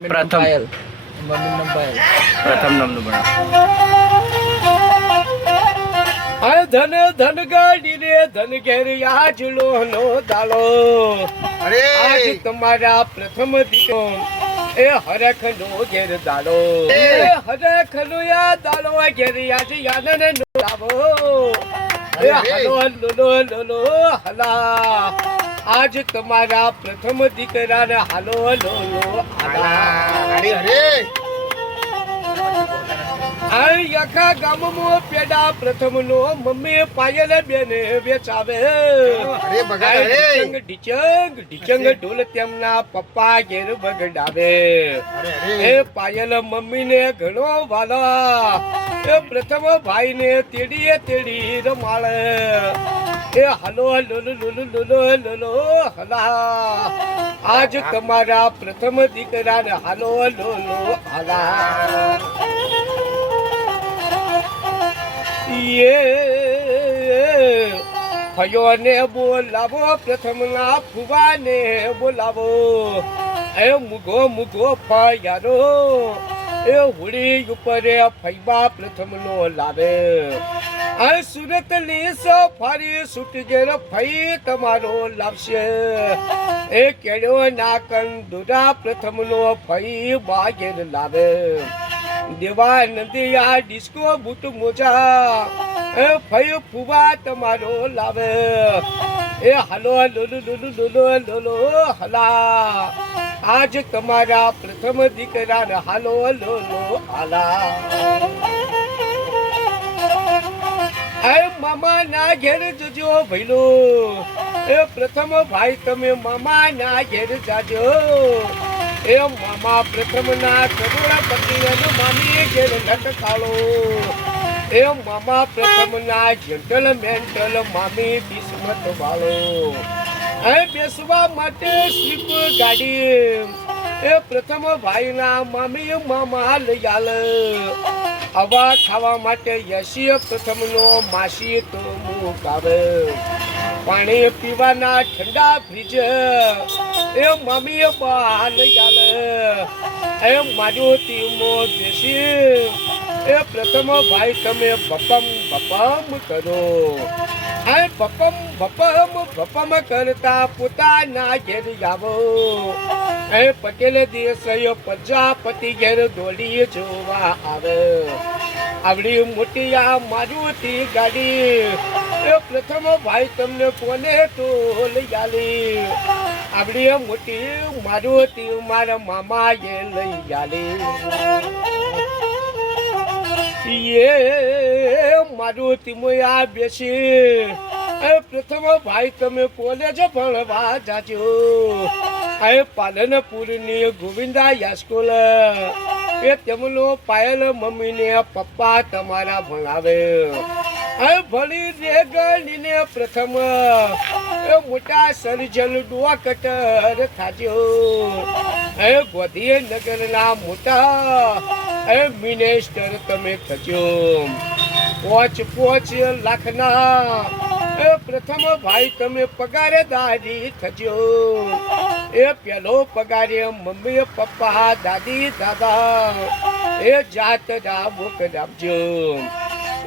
પ્રથમ પ્રથમ નામનું ભણાવ. આ ધન ધન ગાડી રે ધન ઘેર આજલો નો દાલો. અરે આજ તમારા પ્રથમ દીકરો એ હરખ નો ઘેર દાડો. એ હરખ નો યા દાડો ઘેર આજ યાદન નો લાવો. એ હલો લોલો લોલો હલા. આજ તમારા પ્રથમ દીકરાને હાલો લોલો હલા. અરે અરે આખા ગામમાં પેડા પ્રથમ નો મમ્મી પાયલ બેન વેચાવે. અરે બગા અરે ઢીચંગ ઢીચંગ ઢોલ તેમના પપ્પા ઘેર બગડાવે. અરે એ પાયલ મમ્મી ને ઘણો વાલા. એ પ્રથમ ભાઈ ને તેડીએ તેડી રમાડે. એ હલો લોલો લોલો લોલો લોલો હલા. આજ તમારા પ્રથમ દીકરાને હાલો લોલો હલા. ફયો ને બોલાવો પ્રથમ ના ફુવા ને બોલાવો. એ મુગો મુગો ફયારો એ હોળી ઉપર ફૈબા પ્રથમ નો લાવે. આ સુરત ની સફારી છૂટ ઘેર ફઈ તમારો લાવશે. એ કેળો ના કંદુરા પ્રથમ નો ફઈ બાગેર લાવે. દેવાનંદી આ ડિસ્કો બૂટ મોજા એ ફઈ ફુવા તમારો લાવે. એ હાલો લોલો લોલો લોલો લોલો હલા. આજ તમારા પ્રથમ દીકરાને હાલો લોલો હલા. એ મામા ના ઘેર જજો ભઈલો. એ પ્રથમ ભાઈ તમે મામા ના ઘેર જાજો. એ મામા પ્રથમ ના કરોડપતિ અને મામી ઘેર લટકાળો. એ મામા પ્રથમ ના જેન્ટલ મેન્ટલ મામી કિસ્મત વાળો. એ બેસવા માટે સ્લીપ ગાડી. એ પ્રથમ ભાઈ ના મામી મામા લઈ આલે. હવા ખાવા માટે યશી પ્રથમ નો માસી તો મુકાવે. પાણી પીવાના ઠંડા ફ્રીજ એ મમ્મી બહાર લઈ આલે. એ માર્યો તીમો બેસી. એ પ્રથમ ભાઈ તમે બપમ બપમ કરો. આ બપમ બપમ બપમ કરતા પોતાના ઘેર આવો. એ પટેલ દેસાઈ પ્રજાપતિ ઘેર દોડી જોવા આવે. આવડી મોટી આ મારુતિ ગાડી. એ પ્રથમ ભાઈ તમને કોને તો લઈ આલી. આવડી મોટી મારુતિ મારા મામા એ લઈ આલી. એ મારુતિ મોયા બેસી. એ પ્રથમ ભાઈ તમે કોલેજ ભણવા જાજો. એ પાલનપુર ની ગોવિંદા હાઈસ્કૂલ. એ તેમનો પાયલ મમ્મી ને પપ્પા તમારા ભણાવે. એ ભણી રે ગણીને પ્રથમ એ મોટા સર્જન ડોક્ટર થાજો. એ ગોધીનગર ના મોટા એ મિનિસ્ટર તમે થજો. 5 લાખના એ પ્રથમ ભાઈ તમે પગારદારી થજો. એ પેલો પગારે મમ્મી પપ્પા દાદી દાદા એ જાત રાવો કરાવજો.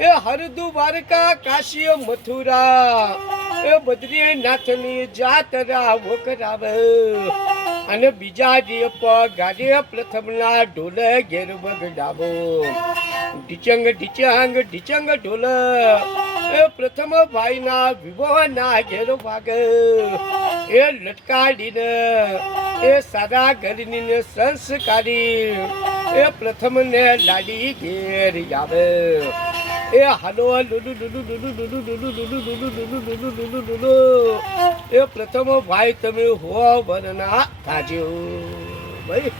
એ હરદ્વારકા કાશી મથુરા એ બદ્રીનાથની જાત રાવો કરાવે. અને બીજા જે પગારે પ્રથમના ઢોલ ઘેર બગડાવો. ઢીચંગ ઢીચંગ ઢીચંગ ઢોલ એ પ્રથમ ભાઈના વિવાહના ઘેર વાગે. એ લટકાડીને એ સારા ઘરની સંસ્કારી એ પ્રથમ ને લાડી ઘેર આવે. એ હાલો Lulu Lulu Lulu Lulu Lulu Lulu Lulu Lulu Lulu Lulu Lulu. એ પ્રથમ ભાઈ તમે હો વરના થાજો ભાઈ.